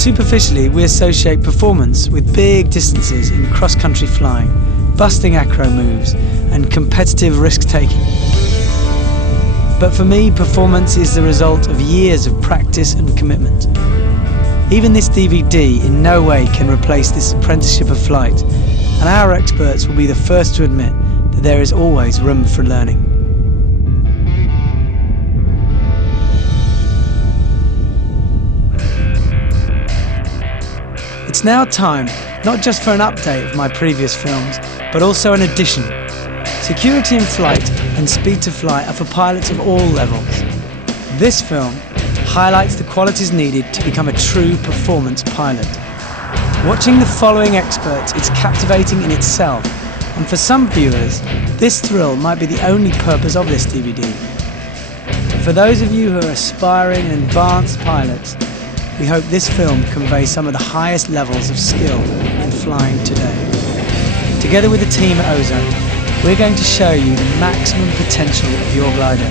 Superficially, we associate performance with big distances in cross-country flying, busting acro moves, and competitive risk-taking. But for me, performance is the result of years of practice and commitment. Even this DVD in no way can replace this apprenticeship of flight, and our experts will be the first to admit that there is always room for learning. It's now time, not just for an update of my previous films, but also an addition. Security in flight and speed to fly are for pilots of all levels. This film highlights the qualities needed to become a true performance pilot. Watching the following experts is captivating in itself, and for some viewers, this thrill might be the only purpose of this DVD. For those of you who are aspiring and advanced pilots, we hope this film conveys some of the highest levels of skill in flying today. Together with the team at Ozone, we're going to show you the maximum potential of your glider.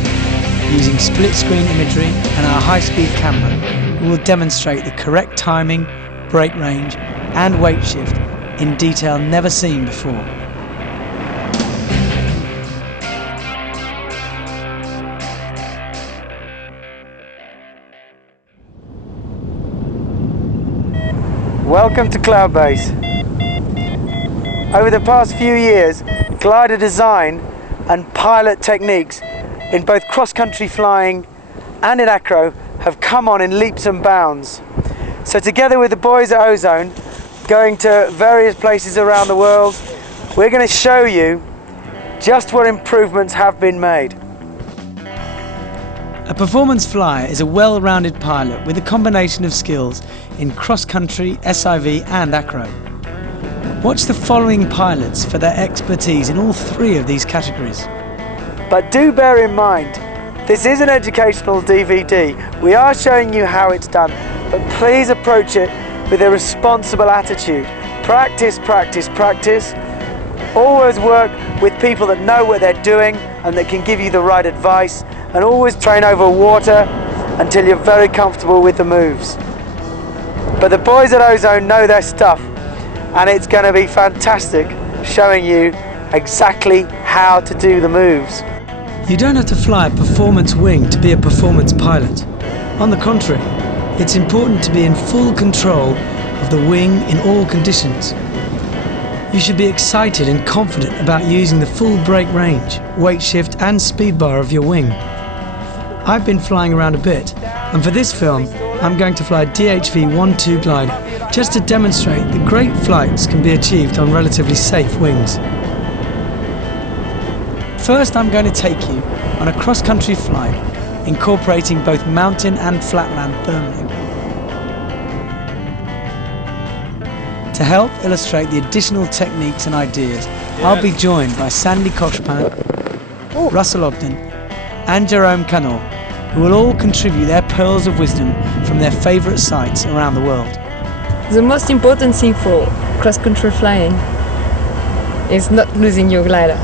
Using split-screen imagery and our high-speed camera, we will demonstrate the correct timing, brake range, and weight shift in detail never seen before. Welcome to Cloud Base. Over the past few years, glider design and pilot techniques in both cross-country flying and in acro have come on in leaps and bounds. So together with the boys at Ozone, going to various places around the world, we're going to show you just what improvements have been made. A performance flyer is a well-rounded pilot with a combination of skills in cross-country, SIV and acro. Watch the following pilots for their expertise in all three of these categories. But do bear in mind, this is an educational DVD. We are showing you how it's done, but please approach it with a responsible attitude. Practice, practice, practice. Always work with people that know what they're doing and that can give you the right advice, and always train over water until you're very comfortable with the moves. But the boys at Ozone know their stuff, and it's going to be fantastic showing you exactly how to do the moves. You don't have to fly a performance wing to be a performance pilot. On the contrary, it's important to be in full control of the wing in all conditions. You should be excited and confident about using the full brake range, weight shift and speed bar of your wing. I've been flying around a bit, and for this film I'm going to fly a DHV-12 glider just to demonstrate that great flights can be achieved on relatively safe wings. First I'm going to take you on a cross-country flight incorporating both mountain and flatland thermaling. To help illustrate the additional techniques and ideas, I'll be joined by Sandy Cochpin, Russell Ogden and Jerome Canot, who will all contribute their pearls of wisdom from their favourite sites around the world. The most important thing for cross-country flying is not losing your glider.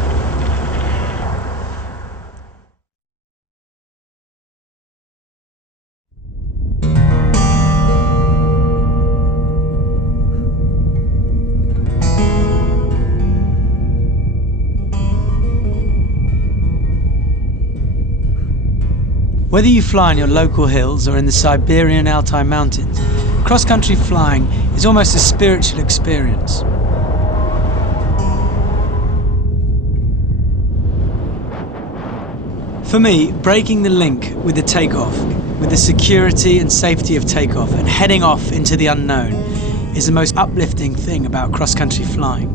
Whether you fly on your local hills or in the Siberian Altai Mountains, cross-country flying is almost a spiritual experience. For me, breaking the link with the takeoff, with the security and safety of takeoff and heading off into the unknown is the most uplifting thing about cross-country flying.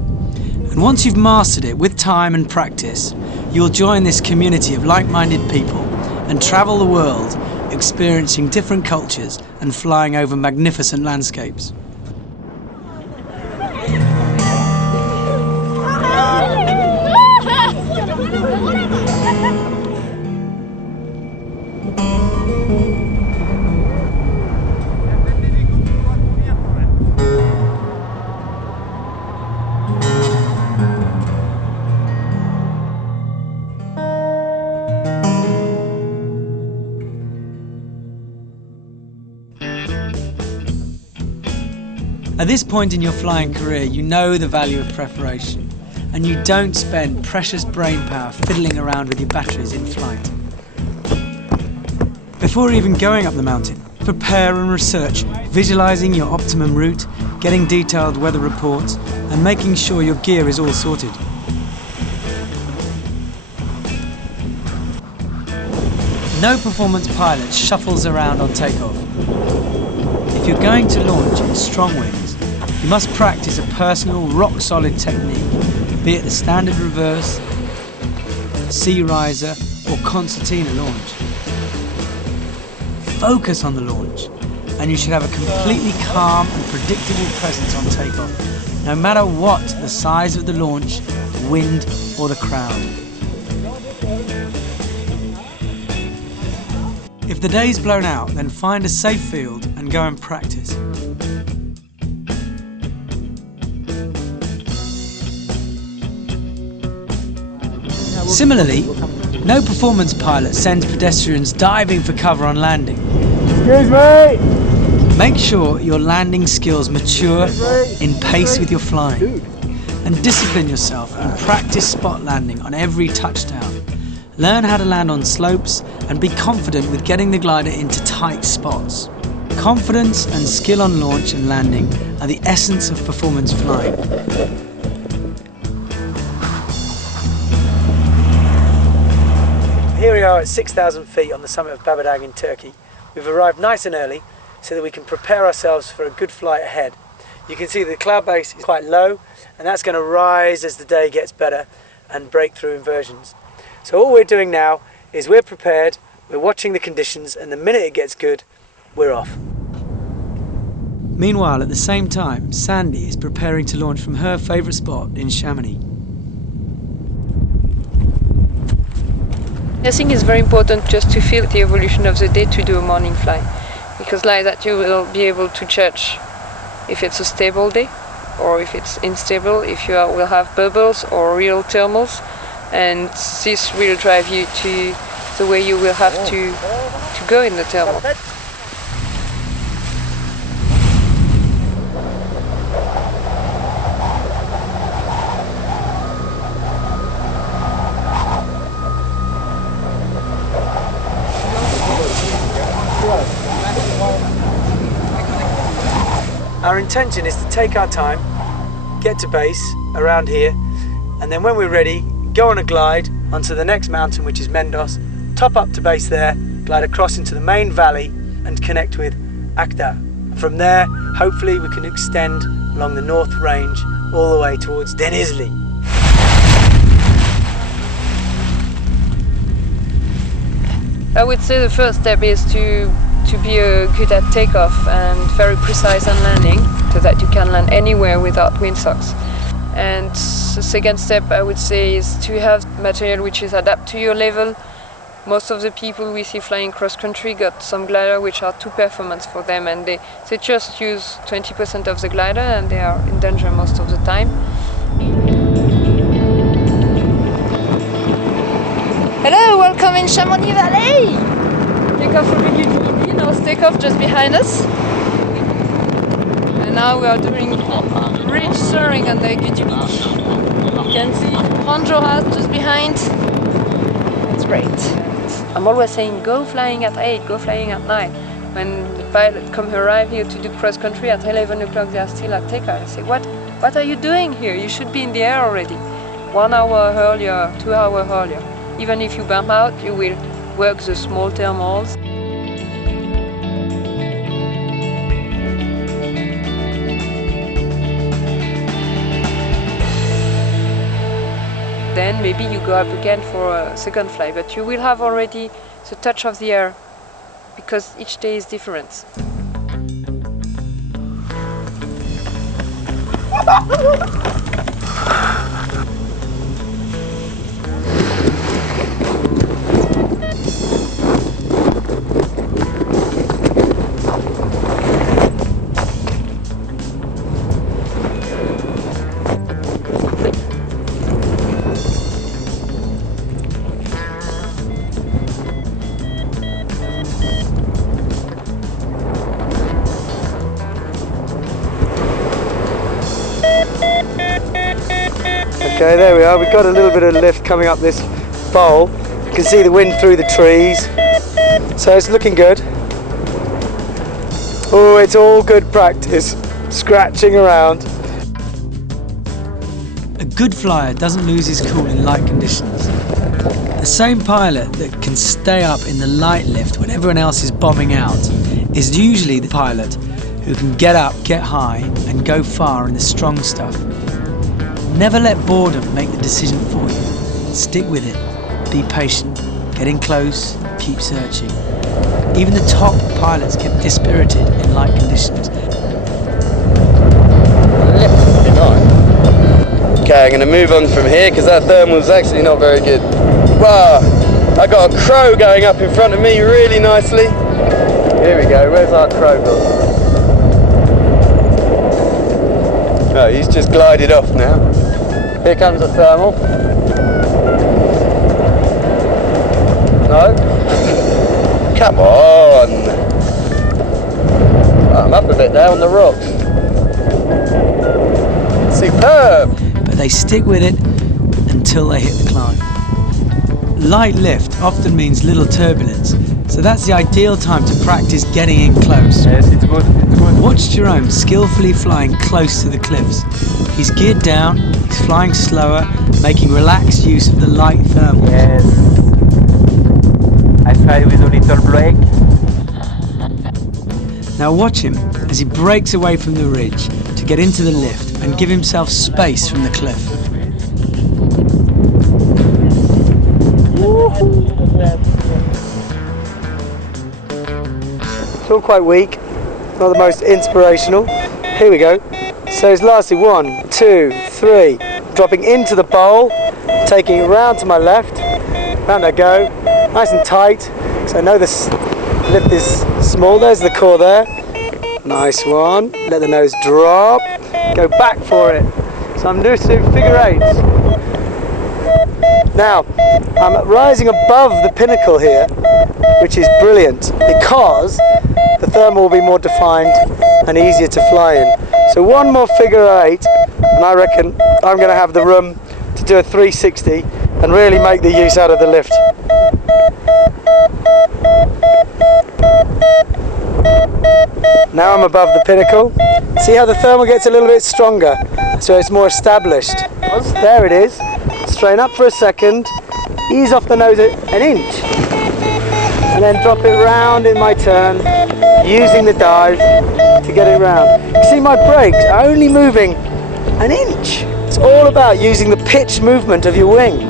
And once you've mastered it with time and practice, you'll join this community of like-minded people and travel the world, experiencing different cultures and flying over magnificent landscapes. At this point in your flying career, you know the value of preparation, and you don't spend precious brain power fiddling around with your batteries in flight. Before even going up the mountain, prepare and research, visualising your optimum route, getting detailed weather reports, and making sure your gear is all sorted. No performance pilot shuffles around on takeoff. If you're going to launch in strong winds, you must practice a personal, rock-solid technique, be it the standard reverse, sea riser, or concertina launch. Focus on the launch, and you should have a completely calm and predictable presence on takeoff, no matter what the size of the launch, wind, or the crowd. If the day's blown out, then find a safe field and go and practice. Similarly, no performance pilot sends pedestrians diving for cover on landing. Excuse me! Make sure your landing skills mature in pace with your flying, and discipline yourself and practice spot landing on every touchdown. Learn how to land on slopes and be confident with getting the glider into tight spots. Confidence and skill on launch and landing are the essence of performance flying. Here we are at 6,000 feet on the summit of Babadag in Turkey. We've arrived nice and early so that we can prepare ourselves for a good flight ahead. You can see the cloud base is quite low, and that's going to rise as the day gets better and break through inversions. So all we're doing now is we're prepared, we're watching the conditions, and the minute it gets good, we're off. Meanwhile, at the same time, Sandy is preparing to launch from her favourite spot in Chamonix. I think it's very important just to feel the evolution of the day to do a morning fly, because like that you will be able to judge if it's a stable day or if it's unstable, if you will have bubbles or real thermals, and this will drive you to the way you will have to go in the thermal. Our intention is to take our time, get to base around here, and then when we're ready, go on a glide onto the next mountain, which is Mendos, top up to base there, glide across into the main valley and connect with Akda. From there, hopefully we can extend along the North Range all the way towards Denizli. I would say the first step is to be good at takeoff and very precise on landing, so that you can land anywhere without windsocks. And the second step, I would say, is to have material which is adapt to your level. Most of the people we see flying cross-country got some glider which are too performance for them, and they just use 20% of the glider and they are in danger most of the time. Hello, welcome in Chamonix Valley! Takeoff from UTV, now takeoff just behind us. And now we are doing ridge soaring on the UTV. You can see Honjoras just behind. It's great. I'm always saying go flying at 8, go flying at 9. When the pilot arrive here to do cross country at 11 o'clock, they are still at takeoff. I say, what are you doing here? You should be in the air already. 1 hour earlier, 2 hours earlier. Even if you burn out, you will work the small thermals. Then maybe you go up again for a second fly, but you will have already the touch of the air, because each day is different. Okay, there we are. We've got a little bit of lift coming up this bowl. You can see the wind through the trees. So it's looking good. Oh, it's all good practice. Scratching around. A good flyer doesn't lose his cool in light conditions. The same pilot that can stay up in the light lift when everyone else is bombing out is usually the pilot who can get up, get high and go far in the strong stuff. Never let boredom make the decision for you. Stick with it. Be patient. Get in close. Keep searching. Even the top pilots get dispirited in light conditions. Okay, I'm going to move on from here because that thermal's actually not very good. Wow, I got a crow going up in front of me really nicely. Here we go, where's our crow gone? No, he's just glided off now. Here comes the thermal. No? Come on! I'm up a bit there on the rocks. Superb! But they stick with it until they hit the climb. Light lift often means little turbulence, so that's the ideal time to practice getting in close. Yes, it's good, it's good. Watch Jerome skillfully flying close to the cliffs. He's geared down, he's flying slower, making relaxed use of the light thermal. Yes. I try with a little brake. Now watch him as he breaks away from the ridge to get into the lift and give himself space from the cliff. It's all quite weak, not the most inspirational. Here we go. So it's lastly 1, 2, 3, dropping into the bowl, taking it round to my left, round I go, nice and tight, so I know this lift is small. There's the core there, nice one, let the nose drop, go back for it. So I'm doing figure eights. Now, I'm rising above the pinnacle here, which is brilliant because the thermal will be more defined and easier to fly in. So one more figure eight, and I reckon I'm going to have the room to do a 360 and really make the use out of the lift. Now I'm above the pinnacle. See how the thermal gets a little bit stronger, so it's more established. There it is. Strain up for a second, ease off the nose an inch, and then drop it round in my turn, using the dive to get it round. You see my brakes are only moving an inch. It's all about using the pitch movement of your wing.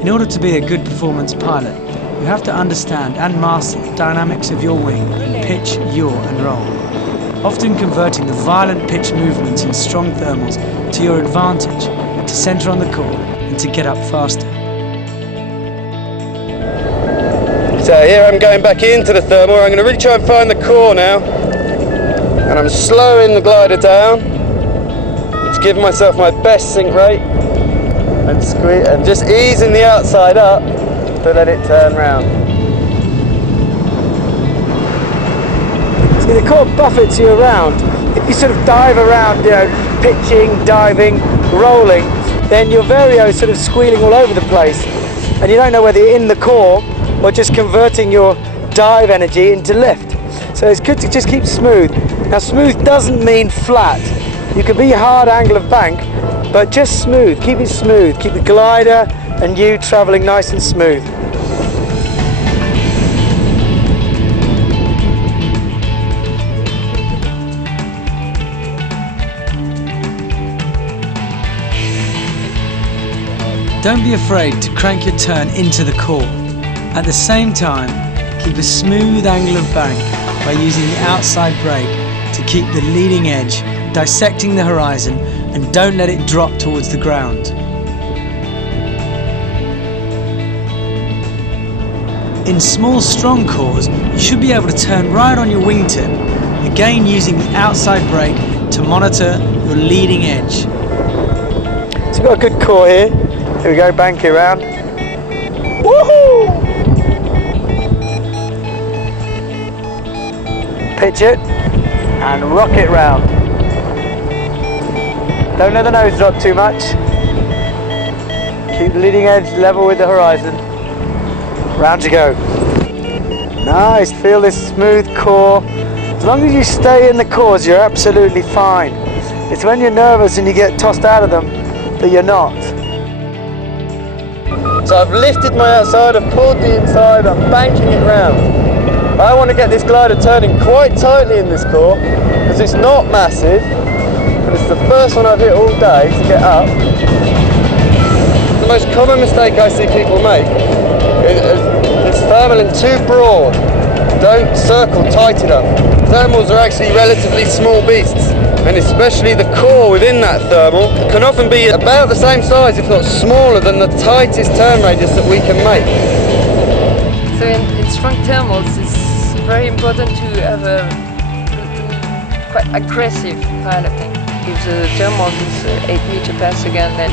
In order to be a good performance pilot, you have to understand and master the dynamics of your wing in pitch, yaw and roll, often converting the violent pitch movements in strong thermals to your advantage, to centre on the core and to get up faster. So here I'm going back into the thermal. I'm going to really try and find the core now. And I'm slowing the glider down. Just giving myself my best sink rate. And squeeze, and just easing the outside up to let it turn round. See, the core buffets you around. If you sort of dive around, pitching, diving, rolling, then your vario is sort of squealing all over the place. And you don't know whether you're in the core or just converting your dive energy into lift. So it's good to just keep smooth. Now smooth doesn't mean flat. You can be a hard angle of bank, but just smooth, keep it smooth. Keep the glider and you travelling nice and smooth. Don't be afraid to crank your turn into the core. At the same time, keep a smooth angle of bank by using the outside brake to keep the leading edge dissecting the horizon and don't let it drop towards the ground. In small, strong cores, you should be able to turn right on your wingtip, again using the outside brake to monitor your leading edge. So we've got a good core here. Here we go, bank it around. Woohoo! Pitch it and rock it round. Don't let the nose drop too much. Keep the leading edge level with the horizon. Round you go. Nice, feel this smooth core. As long as you stay in the cores, you're absolutely fine. It's when you're nervous and you get tossed out of them that you're not. So I've lifted my outside, I've pulled the inside, I'm banking it round. I want to get this glider turning quite tightly in this core, because it's not massive, but it's the first one I've hit all day to get up. The most common mistake I see people make is thermaling too broad. Don't circle tight enough. Thermals are actually relatively small beasts, and especially the core within that thermal can often be about the same size, if not smaller, than the tightest turn radius that we can make. So in strong thermals, it's very important to have a quite aggressive piloting. If the thermal is 8 meters per second, then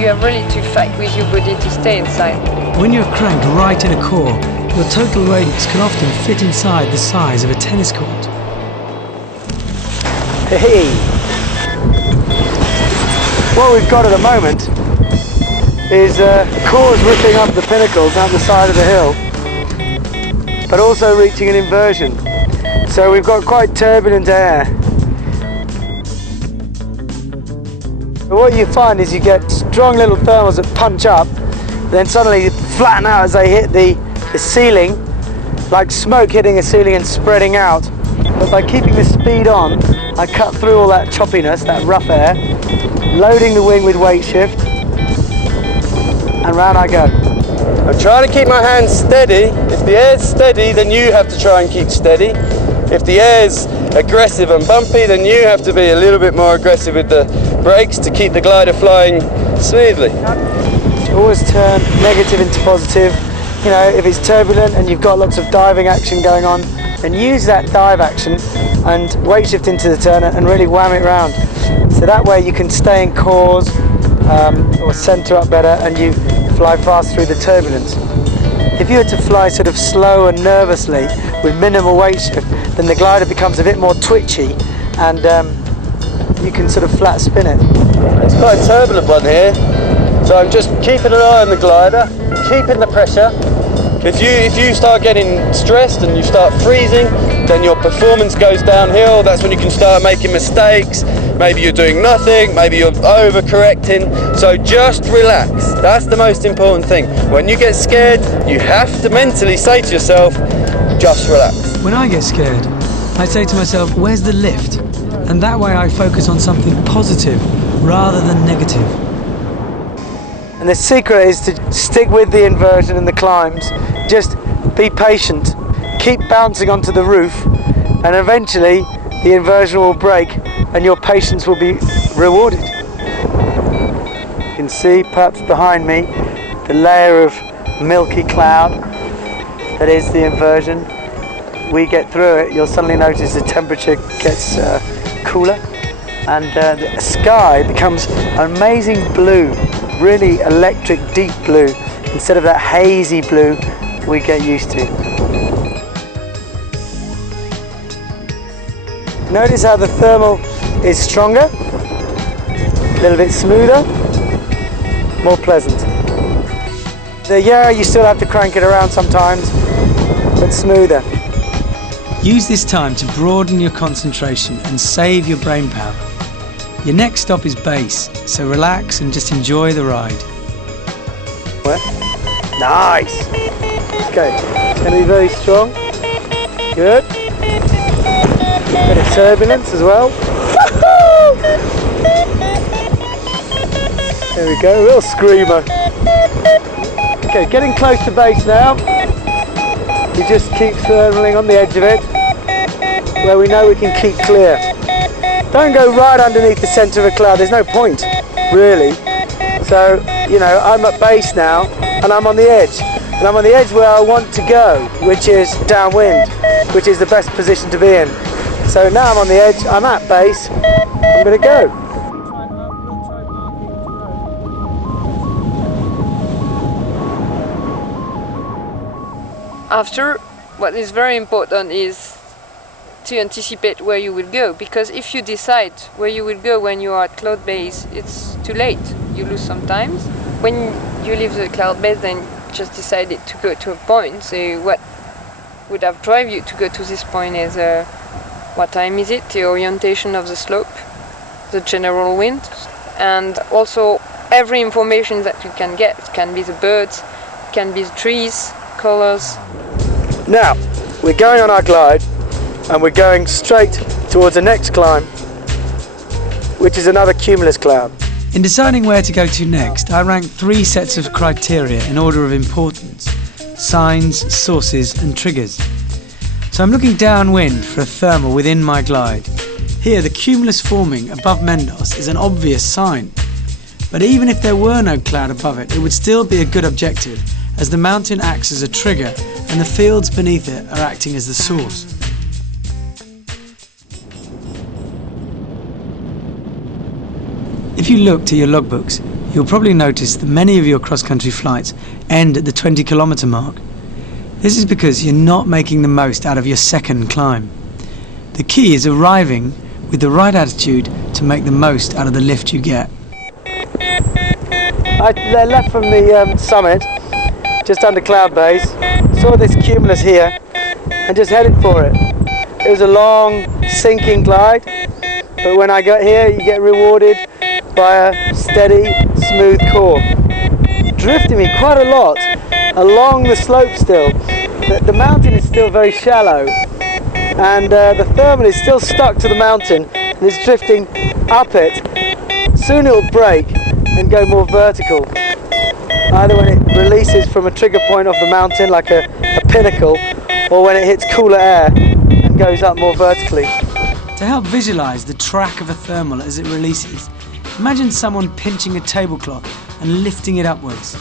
you have really to fight with your body to stay inside. When you're cranked right in a core, your total radius can often fit inside the size of a tennis court. Hey! What we've got at the moment is cores ripping up the pinnacles down the side of the hill, but also reaching an inversion. So we've got quite turbulent air. But what you find is you get strong little thermals that punch up, then suddenly flatten out as they hit the ceiling, like smoke hitting a ceiling and spreading out. But by keeping the speed on, I cut through all that choppiness, that rough air, loading the wing with weight shift, and round I go. I'm trying to keep my hands steady. If the air's steady, then you have to try and keep steady. If the air's aggressive and bumpy, then you have to be a little bit more aggressive with the brakes to keep the glider flying smoothly. Always turn negative into positive. You know, if it's turbulent and you've got lots of diving action going on, then use that dive action and weight shift into the turn and really wham it round. So that way you can stay in cores or centre up better, and you fly fast through the turbulence. If you were to fly sort of slow and nervously with minimal weight shift, then the glider becomes a bit more twitchy, and you can sort of flat spin it. It's quite a turbulent one here, so I'm just keeping an eye on the glider, keeping the pressure. If you start getting stressed and you start freezing, then your performance goes downhill. That's when you can start making mistakes. Maybe you're doing nothing, maybe you're overcorrecting. So just relax. That's the most important thing. When you get scared, you have to mentally say to yourself, just relax. When I get scared, I say to myself, where's the lift? And that way I focus on something positive rather than negative. And the secret is to stick with the inversion and the climbs. Just be patient. Keep bouncing onto the roof, and eventually the inversion will break and your patience will be rewarded. You can see perhaps behind me the layer of milky cloud that is the inversion. We get through it, you'll suddenly notice the temperature gets cooler, and the sky becomes an amazing blue, really electric deep blue, instead of that hazy blue we get used to. Notice how the thermal is stronger, a little bit smoother, more pleasant. Yeah, you still have to crank it around sometimes, but smoother. Use this time to broaden your concentration and save your brain power. Your next stop is base, so relax and just enjoy the ride. What? Nice! Okay, it's going to be very strong. Good. Bit of turbulence as well. There we go, real screamer. Okay, getting close to base now. You just keep thermaling on the edge of it, where we know we can keep clear. Don't go right underneath the centre of a cloud, there's no point, really. So, you know, I'm at base now, and I'm on the edge. And I'm on the edge where I want to go, which is downwind, which is the best position to be in. So now I'm on the edge, I'm at base, I'm going to go. After, what is very important is to anticipate where you will go, because if you decide where you will go when you are at cloud base, it's too late. You lose some time, when you leave the cloud base, then just decided to go to a point. So what would have drive you to go to this point is what time is it, the orientation of the slope, the general wind, and also every information that you can get. It can be the birds, it can be the trees, colors. Now, we're going on our glide and we're going straight towards the next climb, which is another cumulus cloud. In deciding where to go to next, I ranked 3 sets of criteria in order of importance: signs, sources and triggers. So I'm looking downwind for a thermal within my glide. Here, the cumulus forming above Mendos is an obvious sign. But even if there were no cloud above it, it would still be a good objective, as the mountain acts as a trigger and the fields beneath it are acting as the source. If you look to your logbooks, you'll probably notice that many of your cross-country flights end at the 20-kilometre mark. This is because you're not making the most out of your second climb. The key is arriving with the right attitude to make the most out of the lift you get. I left from the summit, just under cloud base, saw this cumulus here and just headed for it. It was a long sinking glide, but when I got here you get rewarded by a steady, smooth core. Drifting me quite a lot along the slope still. The mountain is still very shallow and the thermal is still stuck to the mountain and is drifting up it. Soon it will break and go more vertical, either when it releases from a trigger point off the mountain like a pinnacle, or when it hits cooler air and goes up more vertically. To help visualise the track of a thermal as it releases, imagine someone pinching a tablecloth and lifting it upwards.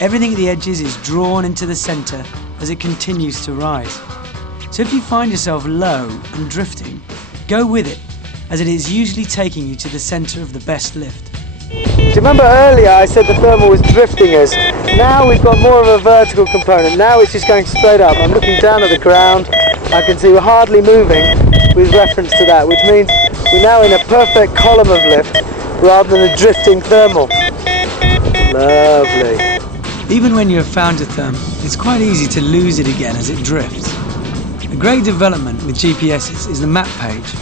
Everything at the edges is drawn into the centre as it continues to rise. So if you find yourself low and drifting, go with it, as it is usually taking you to the centre of the best lift. Do you remember earlier I said the thermal was drifting us? Now we've got more of a vertical component. Now it's just going straight up. I'm looking down at the ground. I can see we're hardly moving with reference to that, which means we're now in a perfect column of lift rather than a drifting thermal. Lovely. Even when you have found a thermal, it's quite easy to lose it again as it drifts. A great development with GPSs is the map page.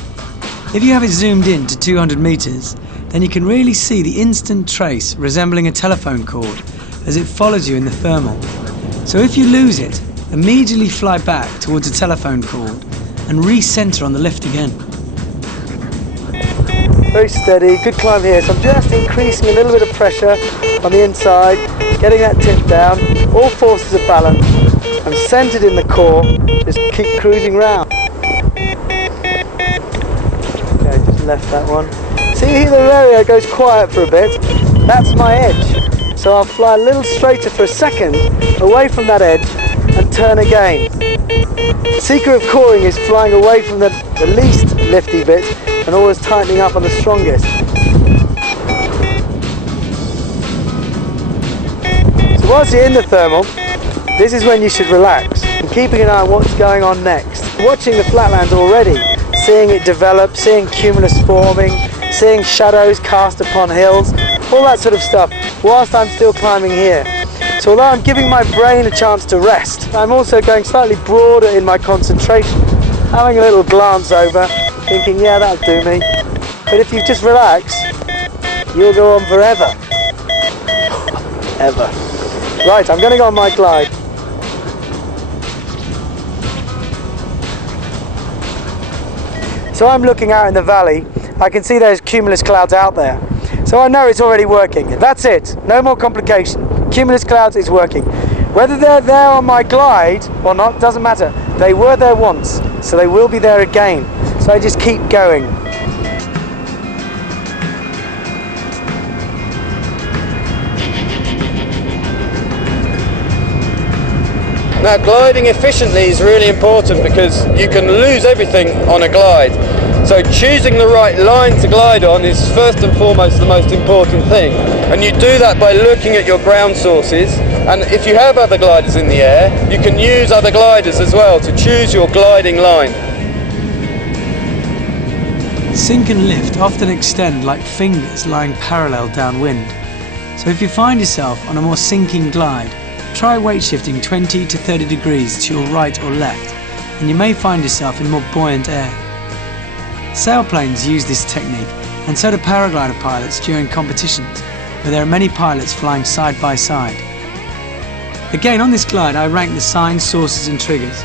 If you have it zoomed in to 200 meters, then you can really see the instant trace resembling a telephone cord as it follows you in the thermal. So if you lose it, immediately fly back towards a telephone cord and recenter on the lift again. Very steady, good climb here, so I'm just increasing a little bit of pressure on the inside, getting that tip down, all forces are balanced. I'm centered in the core, just keep cruising round. Okay, just left that one. See here the area goes quiet for a bit, that's my edge. So I'll fly a little straighter for a second, away from that edge, and turn again. The secret of coring is flying away from the least lifty bit, and always tightening up on the strongest. So whilst you're in the thermal, this is when you should relax, and keeping an eye on what's going on next. Watching the flatlands already, seeing it develop, seeing cumulus forming, seeing shadows cast upon hills, all that sort of stuff, whilst I'm still climbing here. So although I'm giving my brain a chance to rest, I'm also going slightly broader in my concentration, having a little glance over, thinking, yeah, that'll do me. But if you just relax, you'll go on forever. Ever. Right, I'm going to go on my glide. So I'm looking out in the valley. I can see there's cumulus clouds out there. So I know it's already working. That's it. No more complication. Cumulus clouds is working. Whether they're there on my glide or not, doesn't matter. They were there once, so they will be there again. So I just keep going. Now, gliding efficiently is really important because you can lose everything on a glide. So choosing the right line to glide on is first and foremost the most important thing. And you do that by looking at your ground sources. And if you have other gliders in the air, you can use other gliders as well to choose your gliding line. Sink and lift often extend like fingers lying parallel downwind. So if you find yourself on a more sinking glide, try weight shifting 20 to 30 degrees to your right or left, and you may find yourself in more buoyant air. Sailplanes use this technique, and so do paraglider pilots during competitions, where there are many pilots flying side by side. Again, on this glide I rank the signs, sources and triggers.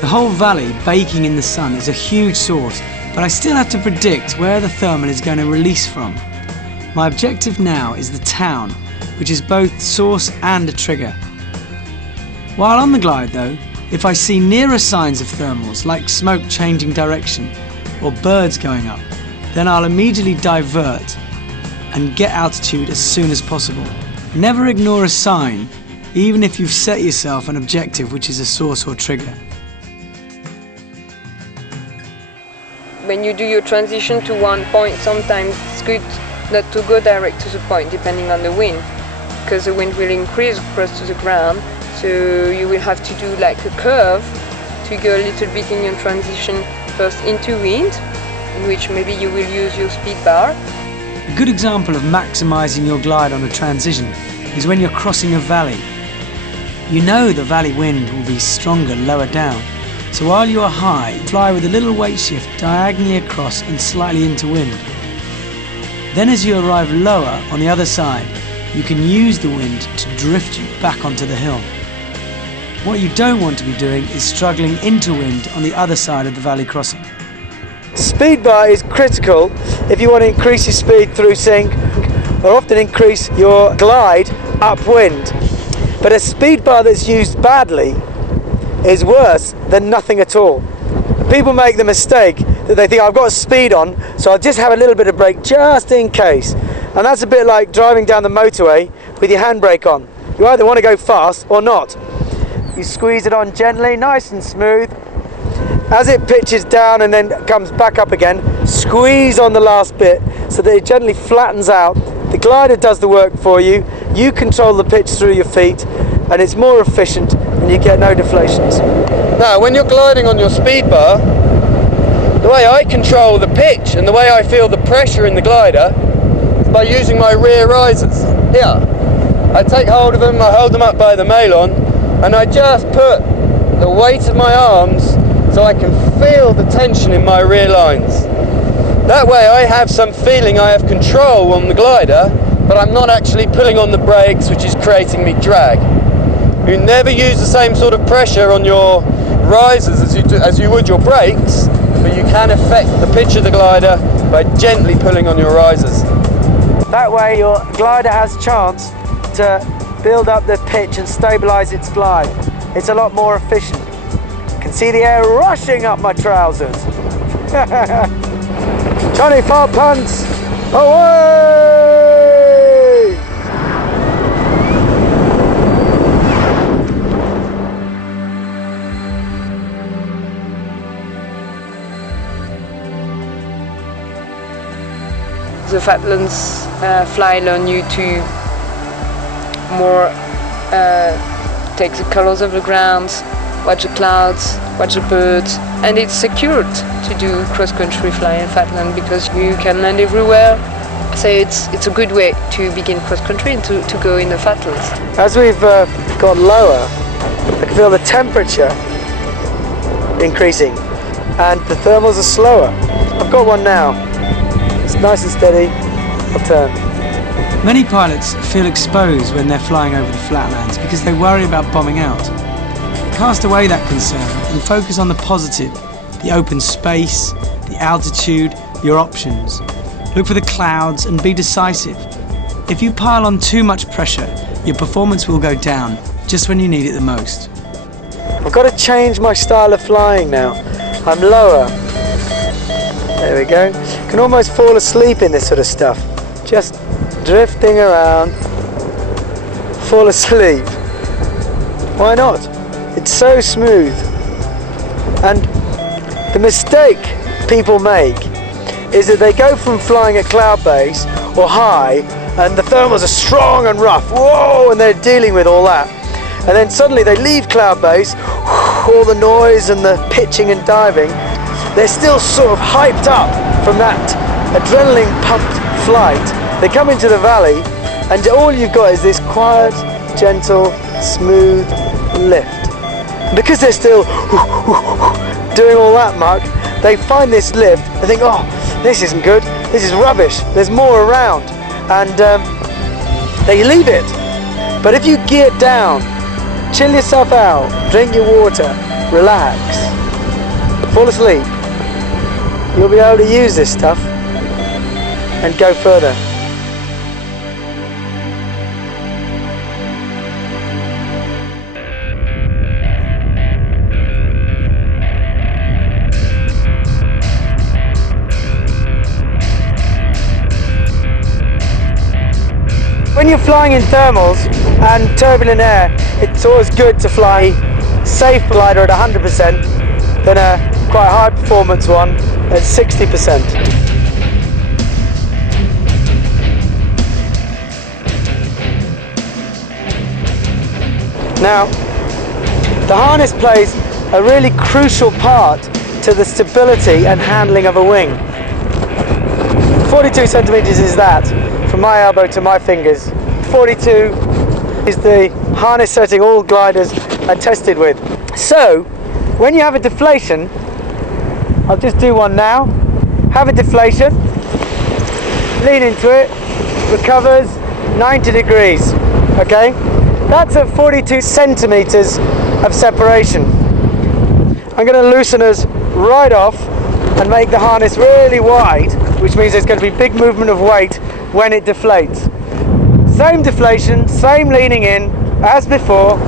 The whole valley baking in the sun is a huge source, but I still have to predict where the thermal is going to release from. My objective now is the town, which is both source and a trigger. While on the glide though, if I see nearer signs of thermals, like smoke changing direction or birds going up, then I'll immediately divert and get altitude as soon as possible. Never ignore a sign, even if you've set yourself an objective which is a source or trigger. When you do your transition to one point, sometimes it's good not to go direct to the point, depending on the wind, because the wind will increase close to the ground, so you will have to do like a curve to go a little bit in your transition first into wind, in which maybe you will use your speed bar. A good example of maximising your glide on a transition is when you're crossing a valley. You know the valley wind will be stronger lower down, so while you are high, fly with a little weight shift diagonally across and slightly into wind. Then as you arrive lower on the other side, you can use the wind to drift you back onto the hill. What you don't want to be doing is struggling into wind on the other side of the valley crossing. Speed bar is critical if you want to increase your speed through sync, or often increase your glide upwind. But a speed bar that's used badly is worse than nothing at all. People make the mistake that they think, I've got speed on, so I'll just have a little bit of brake just in case. And that's a bit like driving down the motorway with your handbrake on. You either want to go fast or not. You squeeze it on gently, nice and smooth. As it pitches down and then comes back up again, squeeze on the last bit so that it gently flattens out. The glider does the work for you. You control the pitch through your feet, and it's more efficient and you get no deflations. Now, when you're gliding on your speed bar, the way I control the pitch and the way I feel the pressure in the glider is by using my rear risers. Here, I take hold of them, I hold them up by the mailon, and I just put the weight of my arms so I can feel the tension in my rear lines. That way I have some feeling I have control on the glider, but I'm not actually pulling on the brakes, which is creating me drag. You never use the same sort of pressure on your risers as you would your brakes, but you can affect the pitch of the glider by gently pulling on your risers. That way your glider has a chance to build up the pitch and stabilise its glide. It's a lot more efficient. I can see the air rushing up my trousers. Johnny Fart Pants, away! The Fatlands fly learn you to more take the colors of the ground, watch the clouds, watch the birds, and it's secured to do cross-country fly in Fatland because you can land everywhere. So it's a good way to begin cross-country and to go in the Fatlands. As we've got lower, I can feel the temperature increasing and the thermals are slower. I've got one now. It's nice and steady. I'll turn. Many pilots feel exposed when they're flying over the flatlands because they worry about bombing out. Cast away that concern and focus on the positive, the open space, the altitude, your options. Look for the clouds and be decisive. If you pile on too much pressure, your performance will go down just when you need it the most. I've got to change my style of flying now. I'm lower. There we go. You can almost fall asleep in this sort of stuff. Just drifting around, fall asleep. Why not? It's so smooth. And the mistake people make is that they go from flying at cloud base or high and the thermals are strong and rough, whoa, and they're dealing with all that. And then suddenly they leave cloud base, all the noise and the pitching and diving, they're still sort of hyped up from that adrenaline pumped flight. They come into the valley And all you've got is this quiet, gentle, smooth lift. And because they're still doing all that muck, they find this lift, they think, oh, this isn't good, this is rubbish, there's more around, and they leave it. But if you gear down, chill yourself out, drink your water, relax, fall asleep, you'll be able to use this stuff and go further. When you're flying in thermals and turbulent air, it's always good to fly a safe glider at 100% than a quite high performance one at 60%. Now, the harness plays a really crucial part to the stability and handling of a wing. 42 centimeters is that, from my elbow to my fingers. 42 is the harness setting all gliders are tested with. So, when you have a deflation, I'll just do one now, have a deflation, lean into it, recovers 90 degrees, okay? That's at 42 centimeters of separation. I'm going to loosen us right off and make the harness really wide, which means there's going to be big movement of weight when it deflates. Same deflation, same leaning in as before,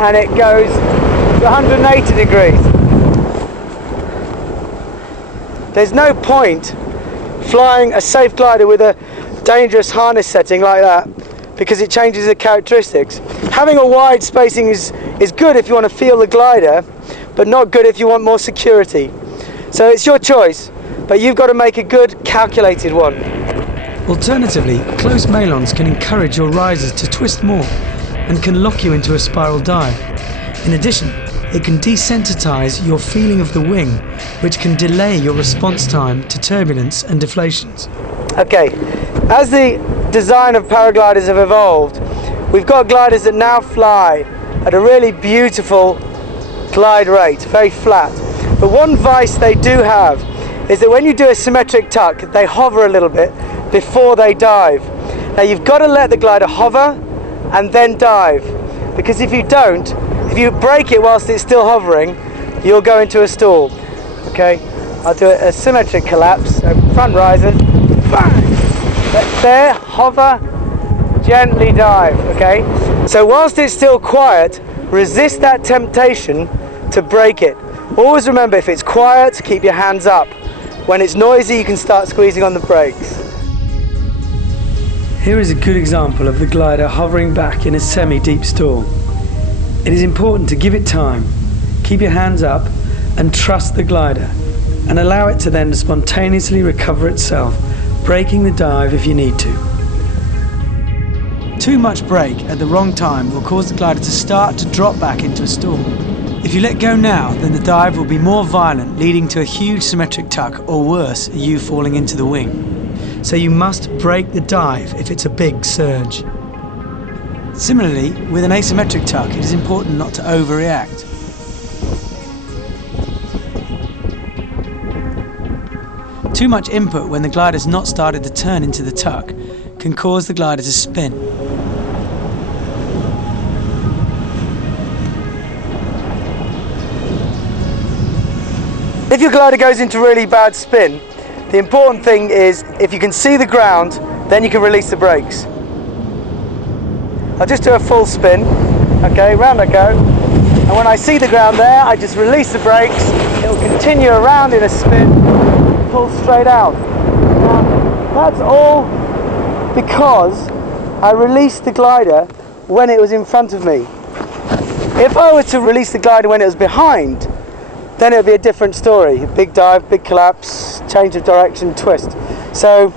and it goes to 180 degrees. There's no point flying a safe glider with a dangerous harness setting like that because it changes the characteristics. Having a wide spacing is good if you want to feel the glider, but not good if you want more security. So it's your choice, but you've got to make a good calculated one. Alternatively, close mailons can encourage your risers to twist more and can lock you into a spiral dive. In addition, it can desensitize your feeling of the wing, which can delay your response time to turbulence and deflations. Okay, as the design of paragliders have evolved, we've got gliders that now fly at a really beautiful glide rate, very flat. But one vice they do have is that when you do a symmetric tuck, they hover a little bit before they dive. Now you've got to let the glider hover and then dive, because if you don't, if you break it whilst it's still hovering, you'll go into a stall. Okay, I'll do a symmetric collapse, so front risers, bang! There, hover, gently dive, okay? So whilst it's still quiet, resist that temptation to break it. Always remember, if it's quiet, keep your hands up. When it's noisy, you can start squeezing on the brakes. Here is a good example of the glider hovering back in a semi-deep stall. It is important to give it time, keep your hands up and trust the glider, and allow it to then spontaneously recover itself, breaking the dive if you need to. Too much brake at the wrong time will cause the glider to start to drop back into a stall. If you let go now, then the dive will be more violent, leading to a huge symmetric tuck, or worse, you falling into the wing. So you must break the dive if it's a big surge. Similarly, with an asymmetric tuck, it is important not to overreact. Too much input when the glider's not started to turn into the tuck can cause the glider to spin. If your glider goes into really bad spin, the important thing is if you can see the ground, then you can release the brakes. I'll just do a full spin, okay, round I go, and when I see the ground there, I just release the brakes, it'll continue around in a spin, pull straight out. Now, that's all because I released the glider when it was in front of me. If I was to release the glider when it was behind, then it would be a different story. Big dive, big collapse, change of direction, twist. So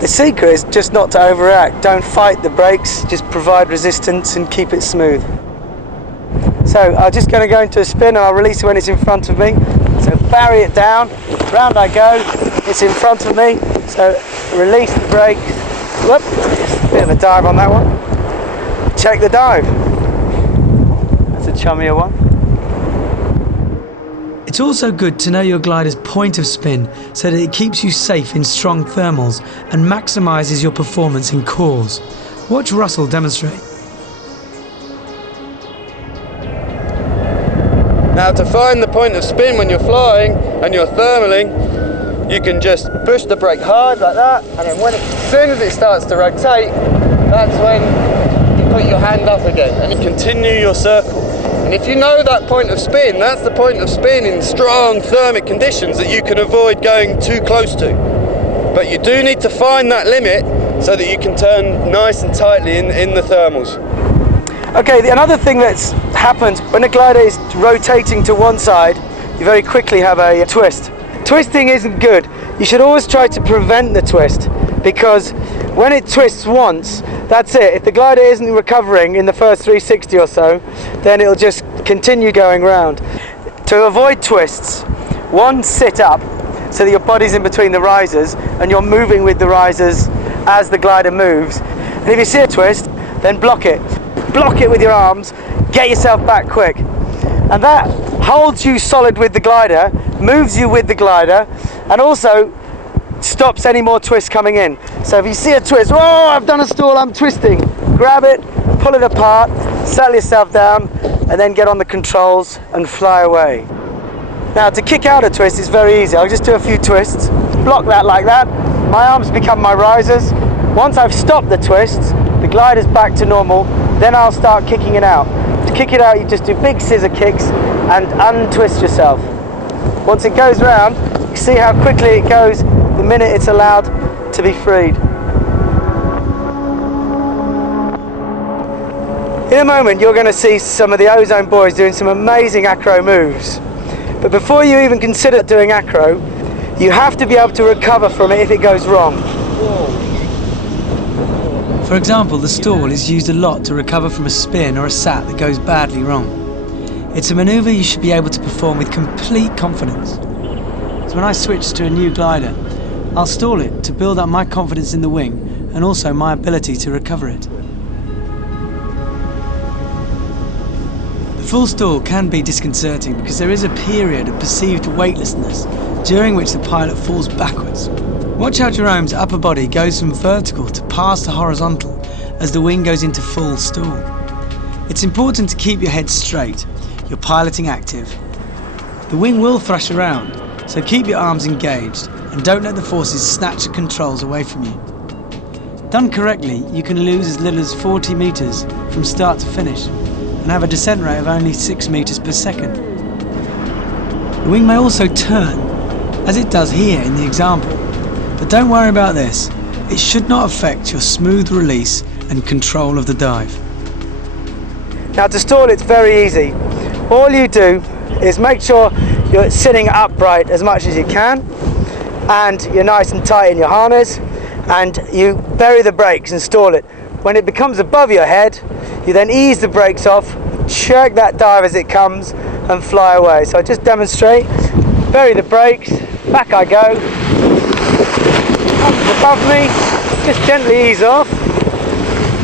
the secret is just not to overreact. Don't fight the brakes, just provide resistance and keep it smooth. So I'm just going to go into a spin and I'll release it when it's in front of me. So barrier it down, round I go, it's in front of me, so release the brakes, Whoop. Bit of a dive on that one. Check the dive. That's a chummier one. It's also good to know your glider's point of spin so that it keeps you safe in strong thermals and maximises your performance in cores. Watch Russell demonstrate. Now to find the point of spin when you're flying and you're thermaling, you can just push the brake hard like that, and then as soon as it starts to rotate, that's when you put your hand up again and you continue your circle. And if you know that point of spin, that's the point of spin in strong thermic conditions that you can avoid going too close to. But you do need to find that limit so that you can turn nice and tightly in the thermals. Okay, another thing that's happened when a glider is rotating to one side, you very quickly have a twist. Twisting isn't good. You should always try to prevent the twist, because when it twists once, that's it. If the glider isn't recovering in the first 360 or so, then it'll just continue going round. To avoid twists, one, sit up so that your body's in between the risers and you're moving with the risers as the glider moves. And if you see a twist, then block it. Block it with your arms, get yourself back quick. And that holds you solid with the glider, moves you with the glider, and also stops any more twists coming in. So if you see a twist, oh, I've done a stall, I'm twisting, grab it, pull it apart, settle yourself down, and then get on the controls and fly away. Now to kick out a twist is very easy. I'll just do a few twists, block that like that, my arms become my risers. Once I've stopped the twists, the glider's back to normal, then I'll start kicking it out. To kick it out, you just do big scissor kicks and untwist yourself. Once it goes round, you see how quickly it goes the minute it's allowed to be freed. In a moment, you're going to see some of the Ozone boys doing some amazing acro moves. But before you even consider doing acro, you have to be able to recover from it if it goes wrong. For example, the stall is used a lot to recover from a spin or a sat that goes badly wrong. It's a manoeuvre you should be able to perform with complete confidence. So when I switch to a new glider, I'll stall it to build up my confidence in the wing and also my ability to recover it. The full stall can be disconcerting because there is a period of perceived weightlessness during which the pilot falls backwards. Watch how Jerome's upper body goes from vertical to past the horizontal as the wing goes into full stall. It's important to keep your head straight, your piloting active. The wing will thrash around, so keep your arms engaged and don't let the forces snatch the controls away from you. Done correctly, you can lose as little as 40 metres from start to finish and have a descent rate of only 6 metres per second. The wing may also turn, as it does here in the example. But don't worry about this, it should not affect your smooth release and control of the dive. Now to stall, it's very easy. All you do is make sure you're sitting upright as much as you can, and you're nice and tight in your harness, and you bury the brakes and stall it. When it becomes above your head, you then ease the brakes off, check that dive as it comes, and fly away. So I just demonstrate, bury the brakes, back I go. Comes above me, just gently ease off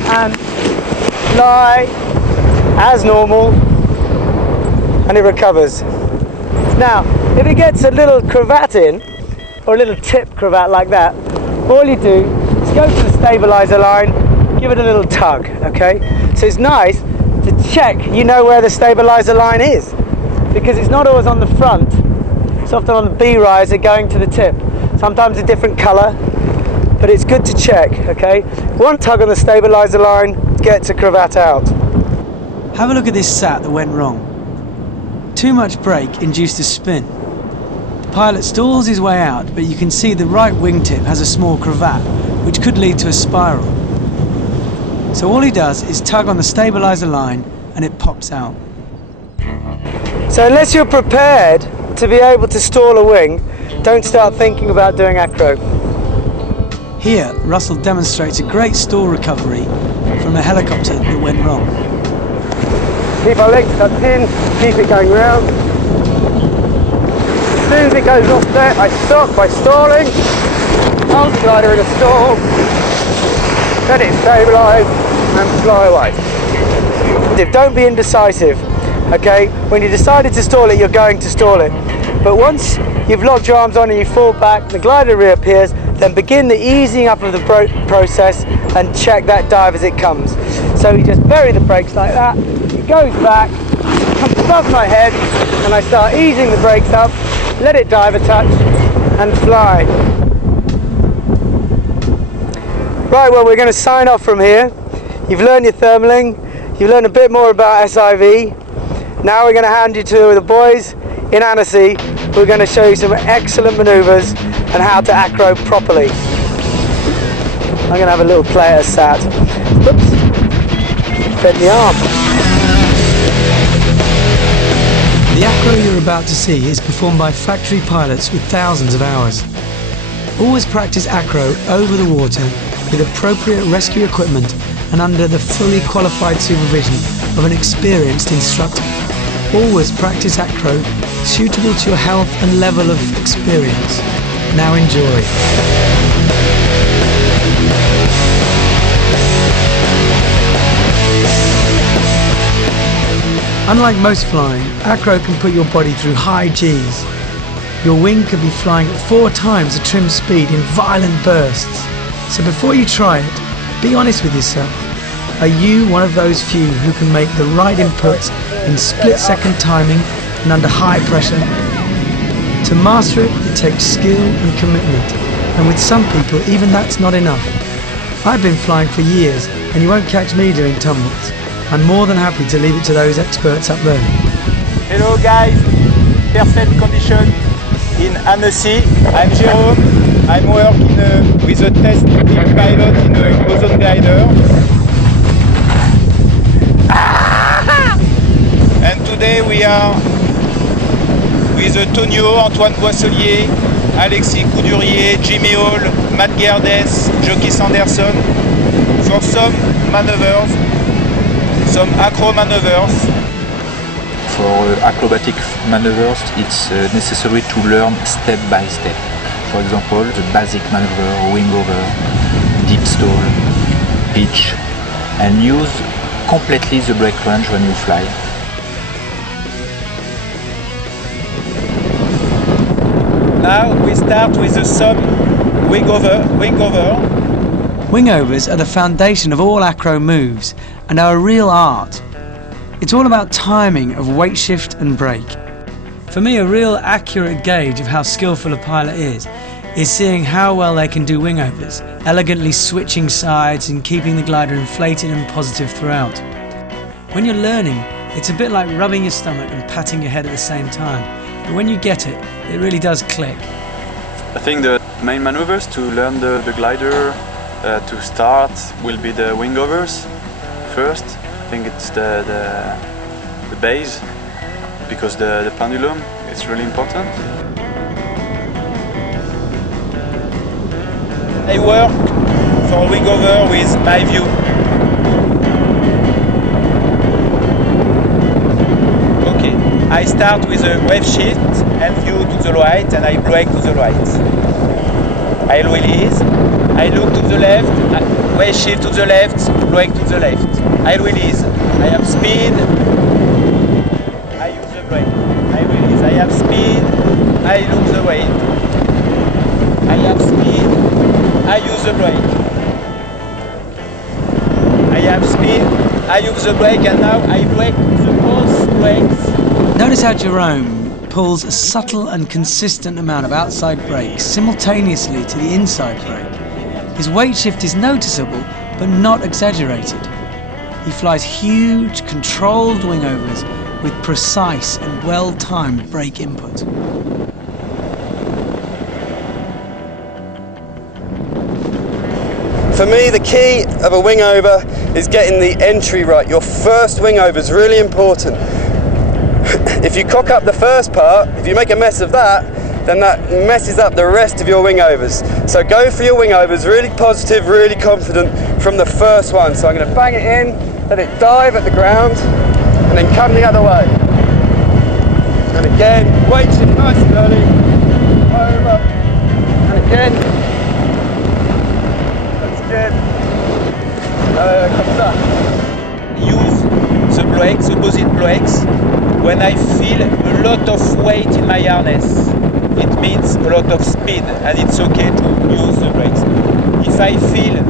and fly as normal, and it recovers. Now if it gets a little cravat in, or a little tip cravat like that, all you do is go to the stabilizer line, give it a little tug, okay? So it's nice to check you know where the stabilizer line is, because it's not always on the front, it's often on the B riser going to the tip. Sometimes a different colour, but it's good to check, okay? One tug on the stabilizer line gets a cravat out. Have a look at this sat that went wrong. Too much brake induced a spin. The pilot stalls his way out, but you can see the right wingtip has a small cravat, which could lead to a spiral. So all he does is tug on the stabilizer line and it pops out. So unless you're prepared to be able to stall a wing, don't start thinking about doing acro. Here, Russell demonstrates a great stall recovery from a helicopter that went wrong. Keep our legs tucked in, keep it going round. As soon as it goes off there, I stop by stalling, hold the glider in a stall, let it stabilise and fly away. Don't be indecisive, okay? When you decided to stall it, you're going to stall it. But once you've locked your arms on and you fall back, the glider reappears, then begin the easing up of the process and check that dive as it comes. So you just bury the brakes like that, it goes back, comes above my head, and I start easing the brakes up, let it dive a touch, and fly. Right, well, we're going to sign off from here. You've learned your thermaling, you've learned a bit more about SIV. Now we're going to hand you to the boys in Annecy. We're going to show you some excellent manoeuvres and how to acro properly. I'm going to have a little play at Sat. Whoops, bend the arm. The acro you're about to see is performed by factory pilots with thousands of hours. Always practice acro over the water with appropriate rescue equipment and under the fully qualified supervision of an experienced instructor. Always practice acro suitable to your health and level of experience. Now enjoy. Unlike most flying, acro can put your body through high Gs. Your wing could be flying at 4 times the trim speed in violent bursts. So before you try it, be honest with yourself. Are you one of those few who can make the right inputs in split-second timing and under high pressure? To master it, it takes skill and commitment, and with some people even that's not enough. I've been flying for years and you won't catch me doing tumbles. I'm more than happy to leave it to those experts up there. Hello guys, perfect condition in Annecy. I'm Jérôme. I'm working with a test team pilot in a ozone glider. And today we are with Tonio, Antoine Boisselier, Alexis Coudurier, Jimmy Hall, Matt Gerdes, Jocky SANDERSON for some maneuvers, some acro maneuvers. For acrobatic maneuvers, it's necessary to learn step by step. For example, the basic maneuver, wing over, deep stall, pitch, and use completely the brake range when you fly. Now we start with the sum wing over. Wingovers are the foundation of all acro moves and are a real art. It's all about timing of weight shift and brake. For me, a real accurate gauge of how skillful a pilot is seeing how well they can do wingovers, elegantly switching sides and keeping the glider inflated and positive throughout. When you're learning, it's a bit like rubbing your stomach and patting your head at the same time. But when you get it, it really does click. I think the main maneuvers to learn the glider to start will be the wingovers first. I think it's the base, because the pendulum is really important. I work for wingover with my view. Okay, I start with a wave shift and view to the right, and I brake to the right. I release, I look to the left, wave shift to the left, brake to the left. I release, I have speed, I use the brake. I release, I have speed, I look the way. I have speed, I use the brake. I have speed, I use the brake, and now I brake the both brakes. Notice how Jerome pulls a subtle and consistent amount of outside brake simultaneously to the inside brake. His weight shift is noticeable, but not exaggerated. He flies huge, controlled wingovers with precise and well-timed brake input. For me, the key of a wingover is getting the entry right. Your first wingover is really important. If you cock up the first part, if you make a mess of that, then that messes up the rest of your wingovers. So go for your wingovers, really positive, really confident from the first one. So I'm going to bang it in, let it dive at the ground, and then come the other way. And again, weight shift nice and early, over, and again. That's good. Comme ça. Use the brakes, the opposite brakes, when I feel a lot of weight in my harness. It means a lot of speed, and it's okay to use the brakes. If I feel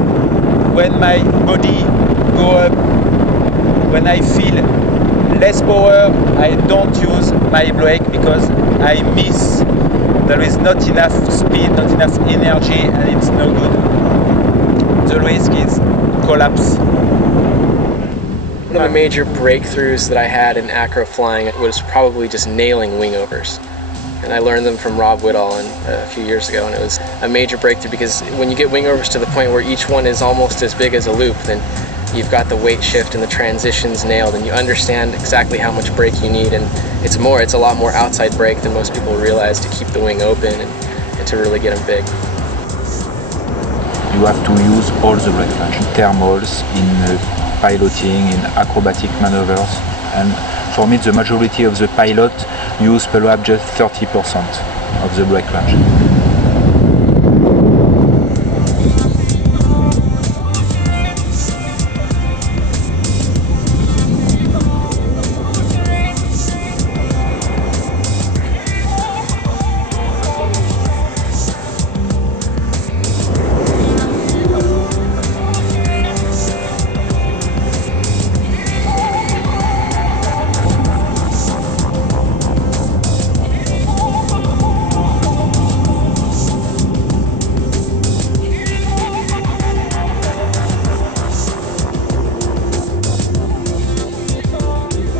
when my body go up, when I feel less power, I don't use my brake because I miss. There is not enough speed, not enough energy, and it's no good. The risk is collapse. One of the major breakthroughs that I had in acro flying was probably just nailing wingovers. And I learned them from Rob Whittall a few years ago, and it was a major breakthrough because when you get wingovers to the point where each one is almost as big as a loop, then you've got the weight shift and the transitions nailed, and you understand exactly how much brake you need, and it's a lot more outside brake than most people realize to keep the wing open and to really get them big. You have to use all the brake flash, in thermals, in piloting, in acrobatic maneuvers, and for me the majority of the pilot use perhaps just 30% of the brake flash.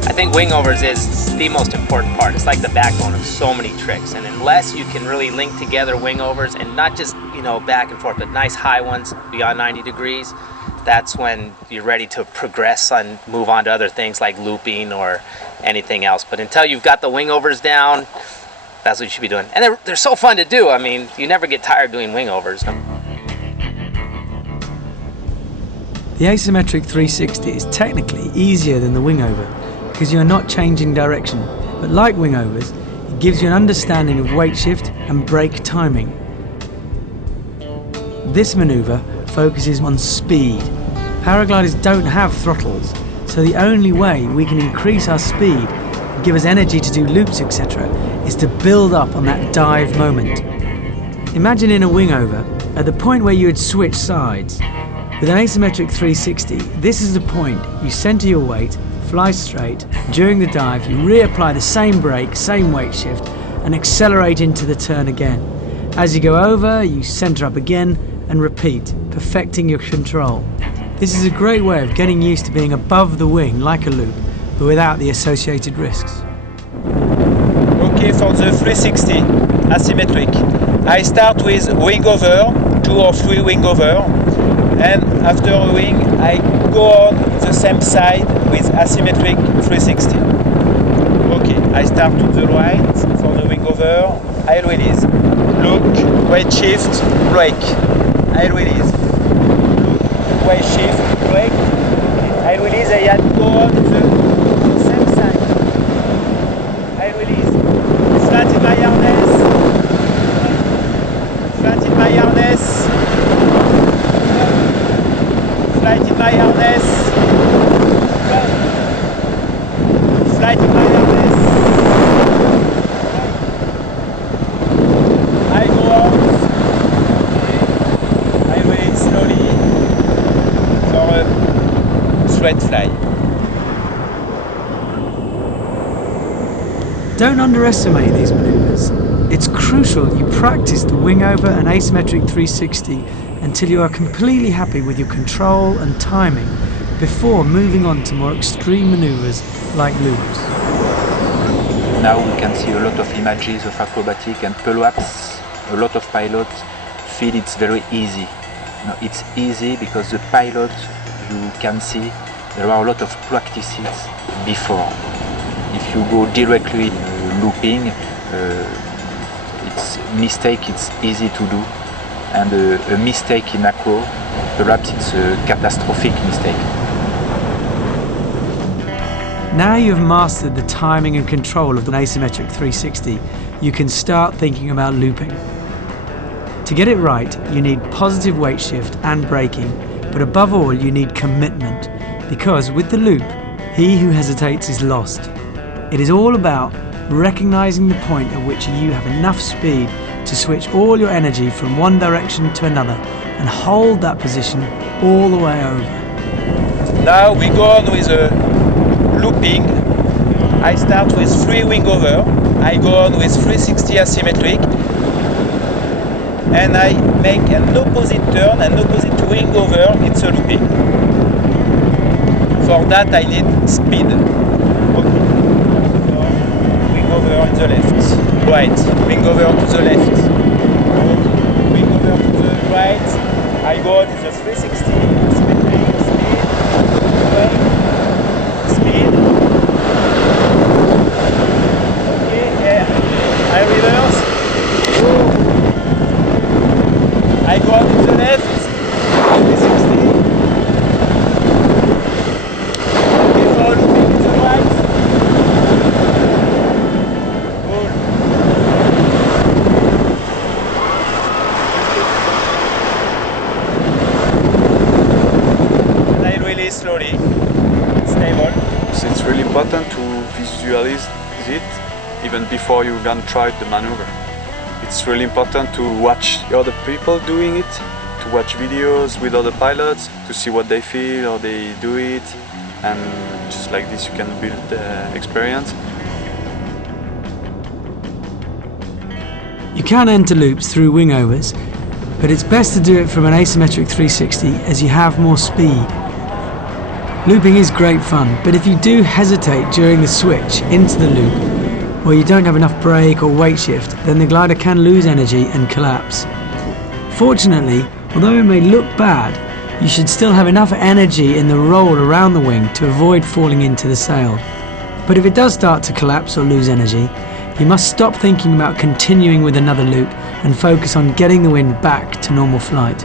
I think wingovers is the most important part. It's like the backbone of so many tricks, and unless you can really link together wingovers and not just, back and forth, but nice high ones beyond 90 degrees, that's when you're ready to progress and move on to other things like looping or anything else. But until you've got the wingovers down, that's what you should be doing. And they're so fun to do. I mean, you never get tired doing wingovers. The asymmetric 360 is technically easier than the wingover because you are not changing direction, but like wingovers, it gives you an understanding of weight shift and brake timing. This manoeuvre focuses on speed. Paragliders don't have throttles, so the only way we can increase our speed and give us energy to do loops, etc., is to build up on that dive moment. Imagine in a wingover, at the point where you would switch sides. With an asymmetric 360, this is the point you center your weight, fly straight. During the dive, you reapply the same brake, same weight shift, and accelerate into the turn again. As you go over, you center up again and repeat, perfecting your control. This is a great way of getting used to being above the wing like a loop, but without the associated risks. Okay, for the 360 asymmetric, I start with wing over, 2 or 3 wing over, and after a wing I go on the same side with asymmetric 360. Okay, I start to the right for the wing over, I release, look, weight shift, brake, I release, look, weight shift, brake, I release, I had to go on the same side, I release, flat in my harness, flat in my harness, flight in my harness, flight in my harness, I go out, I wait slowly for a straight fly. Don't underestimate these maneuvers. It's crucial you practice the wingover and asymmetric 360 until you are completely happy with your control and timing before moving on to more extreme maneuvers like loops. Now we can see a lot of images of acrobatic, and perhaps a lot of pilots feel it's very easy. No, it's easy because the pilot, you can see there are a lot of practices before. If you go directly looping, it's mistake, it's easy to do. And a mistake in acro, perhaps it's a catastrophic mistake. Now you've mastered the timing and control of the asymmetric 360, you can start thinking about looping. To get it right, you need positive weight shift and braking, but above all you need commitment, because with the loop, he who hesitates is lost. It is all about recognizing the point at which you have enough speed to switch all your energy from one direction to another and hold that position all the way over. Now we go on with a looping. I start with 3 wing over, I go on with 360 asymmetric, and I make an opposite turn, an opposite wing over, it's a looping. For that I need speed. Wing over to the left, right, wing over to the left, wing over to the right, I go on with the 360, speed, okay, I reverse, I go on to the left, 360, before looping to the right, and I release slowly, stable. So it's really important to visualize it even before you can try the maneuver. It's really important to watch other people doing it, to watch videos with other pilots, to see what they feel, how they do it, and just like this you can build the experience. You can enter loops through wingovers, but it's best to do it from an asymmetric 360 as you have more speed. Looping is great fun, but if you do hesitate during the switch into the loop, or you don't have enough brake or weight shift, then the glider can lose energy and collapse. Fortunately, although it may look bad, you should still have enough energy in the roll around the wing to avoid falling into the sail. But if it does start to collapse or lose energy, you must stop thinking about continuing with another loop and focus on getting the wind back to normal flight.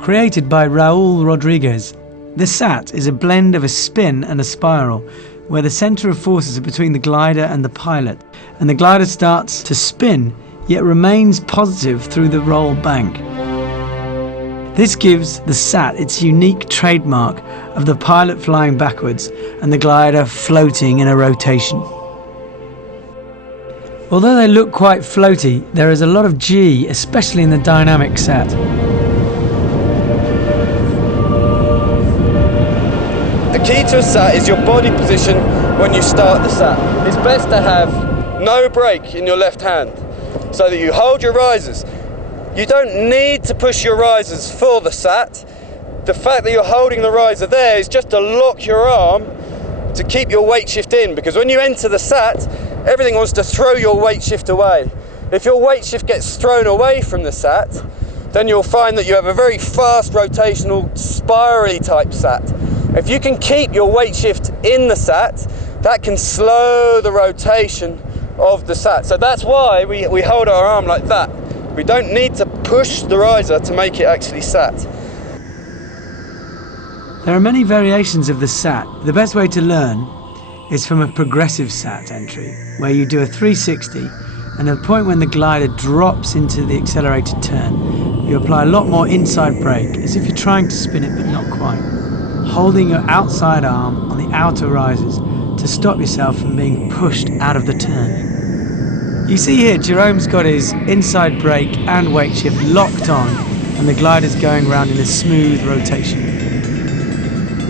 Created by Raul Rodriguez, the Sat is a blend of a spin and a spiral, where the centre of forces are between the glider and the pilot, and the glider starts to spin, yet remains positive through the roll bank. This gives the Sat its unique trademark of the pilot flying backwards and the glider floating in a rotation. Although they look quite floaty, there is a lot of G, especially in the dynamic Sat. The key to a Sat is your body position when you start the Sat. It's best to have no brake in your left hand so that you hold your risers. You don't need to push your risers for the Sat. The fact that you're holding the riser there is just to lock your arm to keep your weight shift in, because when you enter the Sat, everything wants to throw your weight shift away. If your weight shift gets thrown away from the Sat, then you'll find that you have a very fast rotational spirally type Sat. If you can keep your weight shift in the Sat, that can slow the rotation of the Sat. So that's why we hold our arm like that. We don't need to push the riser to make it actually Sat. There are many variations of the Sat. The best way to learn is from a progressive Sat entry, where you do a 360, and at the point when the glider drops into the accelerated turn, you apply a lot more inside brake, as if you're trying to spin it but not quite, holding your outside arm on the outer risers to stop yourself from being pushed out of the turn. You see here, Jerome's got his inside brake and weight shift locked on, and the glider's going around in a smooth rotation.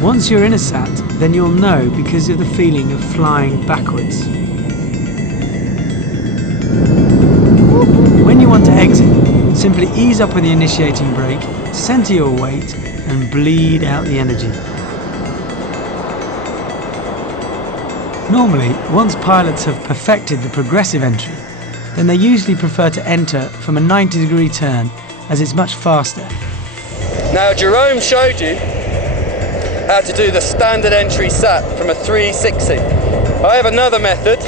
Once you're in a Sat, then you'll know because of the feeling of flying backwards. When you want to exit, simply ease up with the initiating brake, center your weight, and bleed out the energy. Normally, once pilots have perfected the progressive entry, then they usually prefer to enter from a 90-degree turn, as it's much faster. Now Jerome showed you how to do the standard entry Sat from a 360. I have another method,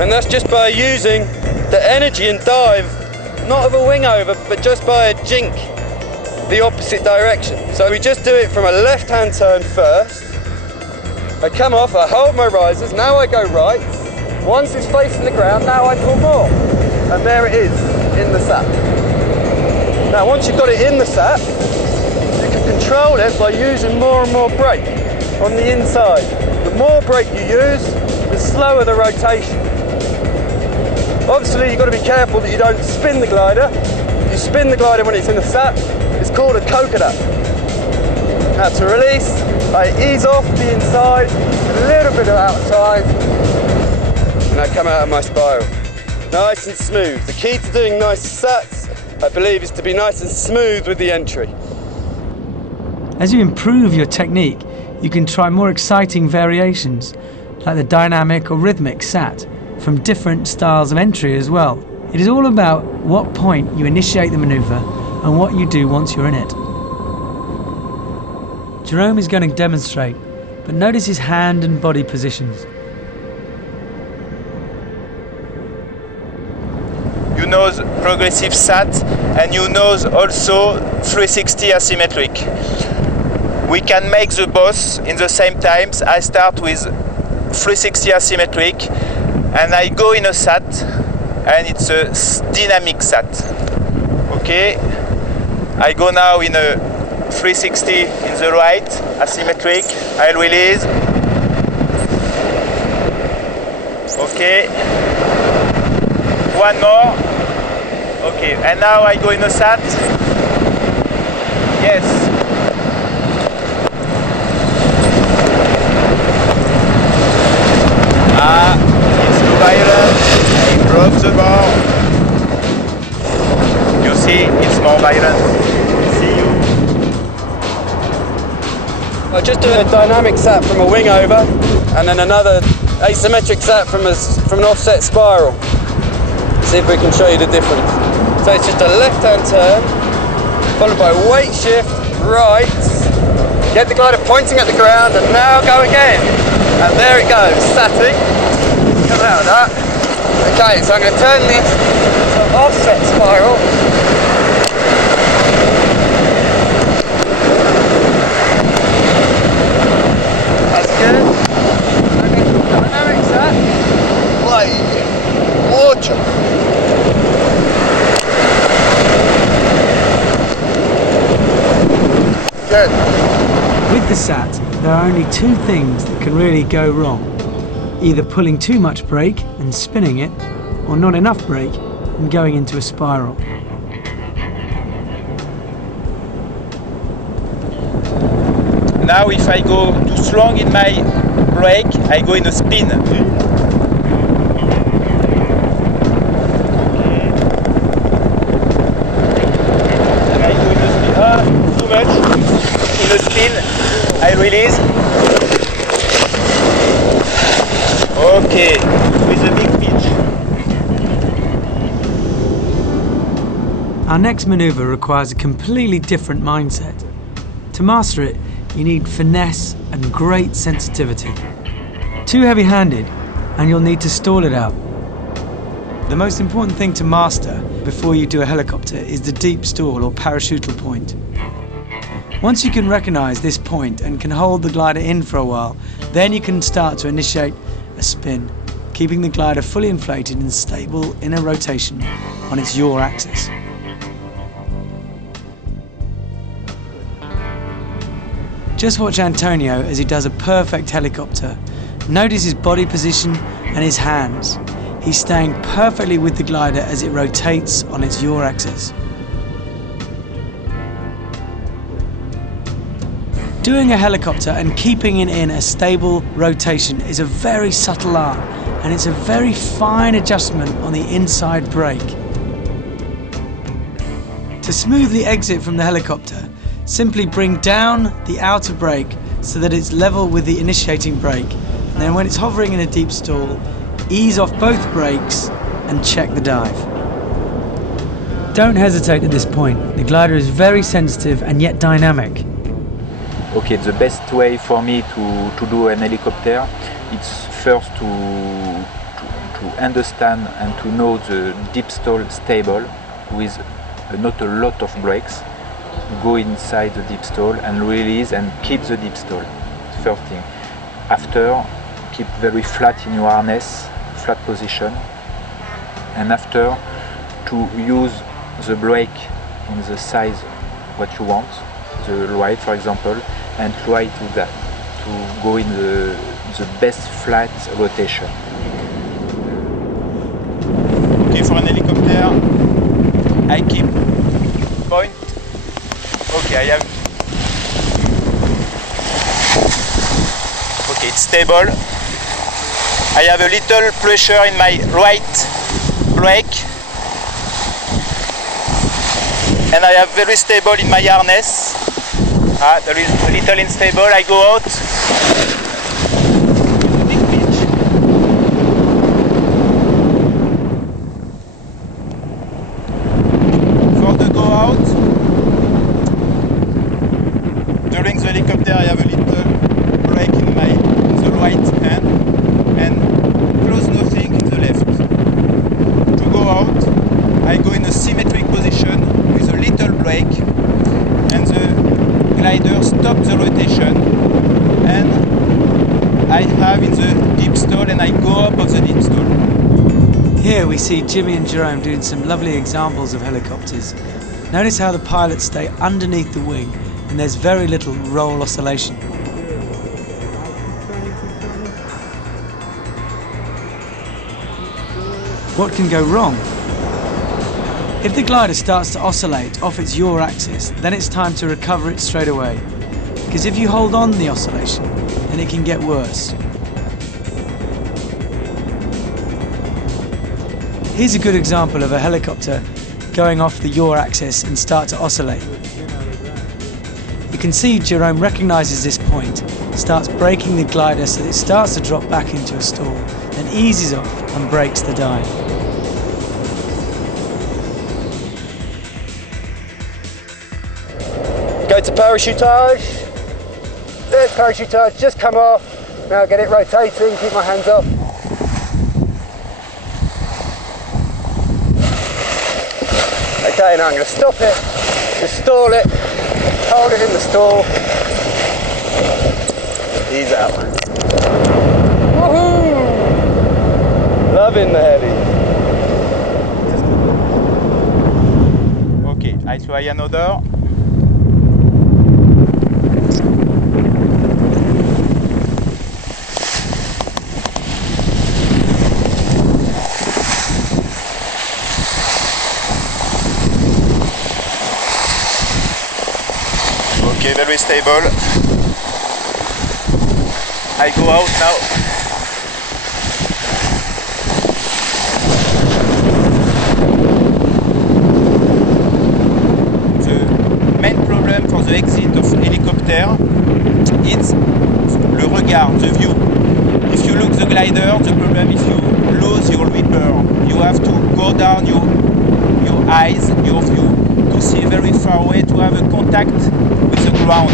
and that's just by using the energy and dive, not of a wing over, but just by a jink the opposite direction. So we just do it from a left-hand turn first. I come off, I hold my risers, now I go right, Once it's facing the ground, now I pull more. And there it is, in the sat. Now once you've got it in the sat, you can control it by using more and more brake on the inside. The more brake you use, the slower the rotation. Obviously you've got to be careful that you don't spin the glider. If you spin the glider when it's in the sat, it's called a coconut. Now to release, I ease off the inside, a little bit of outside, and I come out of my spiral. Nice and smooth. The key to doing nice sats, I believe, is to be nice and smooth with the entry. As you improve your technique, you can try more exciting variations, like the dynamic or rhythmic sat, from different styles of entry as well. It is all about what point you initiate the manoeuvre and what you do once you're in it. Jerome is going to demonstrate, but notice his hand and body positions. You know progressive sat, and you know also 360 asymmetric. We can make the both in the same times. I start with 360 asymmetric, and I go in a sat, and it's a dynamic sat. Okay, I go now in a 360 in the right, asymmetric. I'll release. Okay. One more. Okay, and now I go in a sat. Yes. It's too violent. I drop the bar. You see, it's more violent. See you. I just do a dynamic sat from a wing over, and then another asymmetric sat from an offset spiral. See if we can show you the difference. So it's just a left-hand turn, followed by weight shift, right, get the glider pointing at the ground, and now go again. And there it goes, static. Come out of that. Okay, so I'm going to turn this to an offset spiral. That's good. Okay, dynamic sat. Play. Watch it. Good. With the sat, there are only two things that can really go wrong. Either pulling too much brake and spinning it, or not enough brake and going into a spiral. Now if I go too strong in my brake, I go in a spin. Too much. In a spin, I release. Okay, with a big pitch. Our next manoeuvre requires a completely different mindset. To master it, you need finesse and great sensitivity. Too heavy-handed, and you'll need to stall it out. The most important thing to master before you do a helicopter is the deep stall or parachutal point. Once you can recognize this point and can hold the glider in for a while, then you can start to initiate a spin, keeping the glider fully inflated and stable in a rotation on its yaw axis. Just watch Antonio as he does a perfect helicopter. Notice his body position and his hands. He's staying perfectly with the glider as it rotates on its yaw axis. Doing a helicopter and keeping it in a stable rotation is a very subtle art, and it's a very fine adjustment on the inside brake. To smooth the exit from the helicopter, simply bring down the outer brake so that it's level with the initiating brake, and then when it's hovering in a deep stall, ease off both brakes and check the dive. Don't hesitate at this point. The glider is very sensitive and yet dynamic. Okay, the best way for me to do an helicopter, it's first to understand and to know the deep stall stable with not a lot of brakes. Go inside the deep stall and release and keep the deep stall. First thing. After, keep very flat in your harness flat position, and after to use the brake in the size what you want, the right for example, and try to go in the best flat rotation. Okay, for an helicopter, I keep point. Okay, I have. Okay, it's stable. I have a little pressure in my right brake, and I have very stable in my harness. There is a little unstable. I go out. Big pitch. For the go out, during the helicopter, I have a little brake in the right hand and close nothing in the left. To go out, I go in a symmetric position with a little brake, and the glider stops the rotation, and I have in the deep stall, and I go up of the deep stall. Here we see Jimmy and Jerome doing some lovely examples of helicopters. Notice how the pilots stay underneath the wing and there's very little roll oscillation. What can go wrong? If the glider starts to oscillate off its yaw axis, then it's time to recover it straight away. Because if you hold on the oscillation, then it can get worse. Here's a good example of a helicopter going off the yaw axis and start to oscillate. You can see Jerome recognises this point, starts braking the glider so that it starts to drop back into a stall, then eases off and brakes the dive. Go to parachutage. There's parachutage, just come off. Now get it rotating, keep my hands off. Okay, now I'm going to stop it, just stall it, hold it in the stall, ease out. Woohoo! Loving the heli. Okay, I try another. Okay, very stable. I go out now. The main problem for the exit of helicopter is le regard, the view. If you look the glider, the problem is you lose your ripper. You have to go down your eyes, your view, to see very far away, to have a contact with the ground.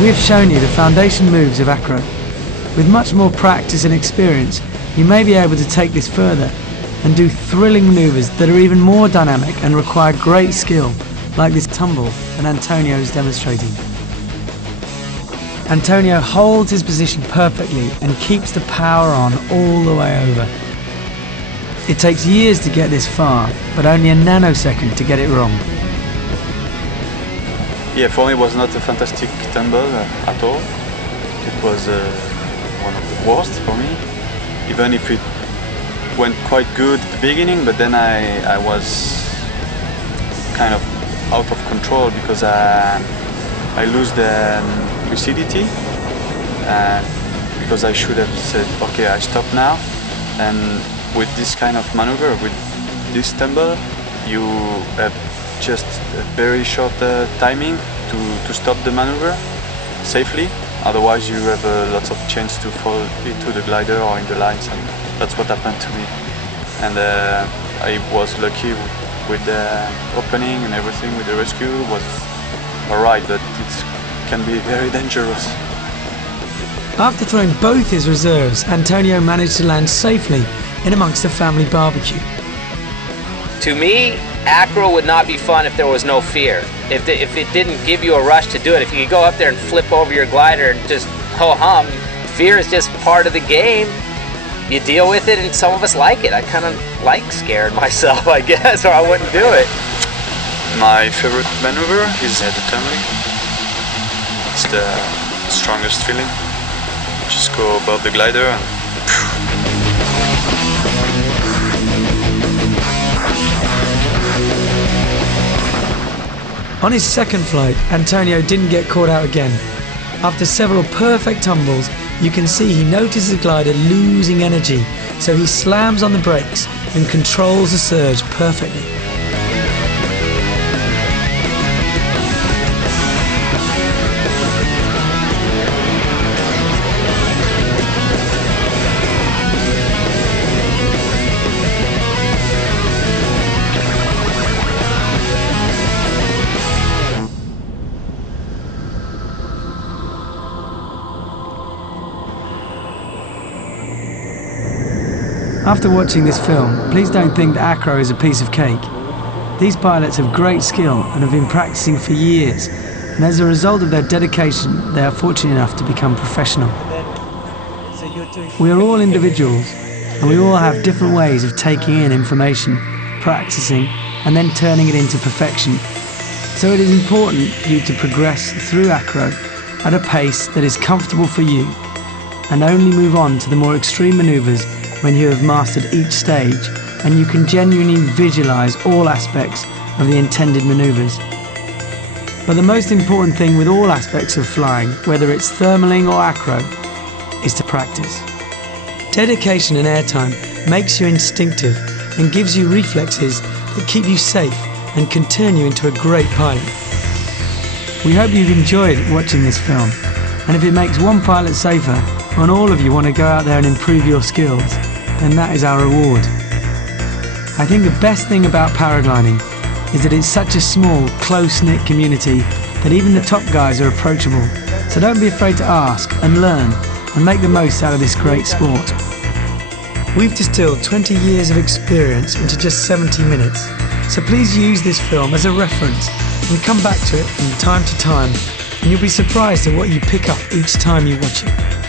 We have shown you the foundation moves of acro. With much more practice and experience, you may be able to take this further and do thrilling manoeuvres that are even more dynamic and require great skill, like this tumble that Antonio is demonstrating. Antonio holds his position perfectly and keeps the power on all the way over. It takes years to get this far, but only a nanosecond to get it wrong. Yeah, for me it was not a fantastic tumble at all. It was one of the worst for me, even if it went quite good at the beginning, but then I was kind of out of control because I lose the lucidity, because I should have said, okay, I stop now. And with this kind of maneuver, with this tumble, you have just a very short timing to stop the maneuver safely. Otherwise you have lots of chance to fall into the glider or in the lines, and that's what happened to me. And I was lucky with the opening and everything, with the rescue was alright, but it can be very dangerous. After throwing both his reserves, Antonio managed to land safely in amongst a family barbecue. To me, acro would not be fun if there was no fear. If it didn't give you a rush to do it, if you could go up there and flip over your glider and just ho-hum, fear is just part of the game. You deal with it, and some of us like it. I kind of like scared myself, I guess, or I wouldn't do it. My favorite maneuver is the tumbling. It's the strongest feeling. Just go above the glider and On his second flight, Antonio didn't get caught out again. After several perfect tumbles, you can see he notices the glider losing energy, so he slams on the brakes and controls the surge perfectly. After watching this film, please don't think that acro is a piece of cake. These pilots have great skill and have been practicing for years, and as a result of their dedication, they are fortunate enough to become professional. We are all individuals, and we all have different ways of taking in information, practicing, and then turning it into perfection. So it is important for you to progress through acro at a pace that is comfortable for you, and only move on to the more extreme maneuvers when you have mastered each stage and you can genuinely visualize all aspects of the intended maneuvers. But the most important thing with all aspects of flying, whether it's thermaling or acro, is to practice. Dedication and airtime makes you instinctive and gives you reflexes that keep you safe and can turn you into a great pilot. We hope you've enjoyed watching this film, and if it makes one pilot safer and all of you want to go out there and improve your skills, then that is our reward. I think the best thing about paragliding is that it's such a small, close-knit community that even the top guys are approachable. So don't be afraid to ask and learn and make the most out of this great sport. We've distilled 20 years of experience into just 70 minutes, so please use this film as a reference and come back to it from time to time, and you'll be surprised at what you pick up each time you watch it.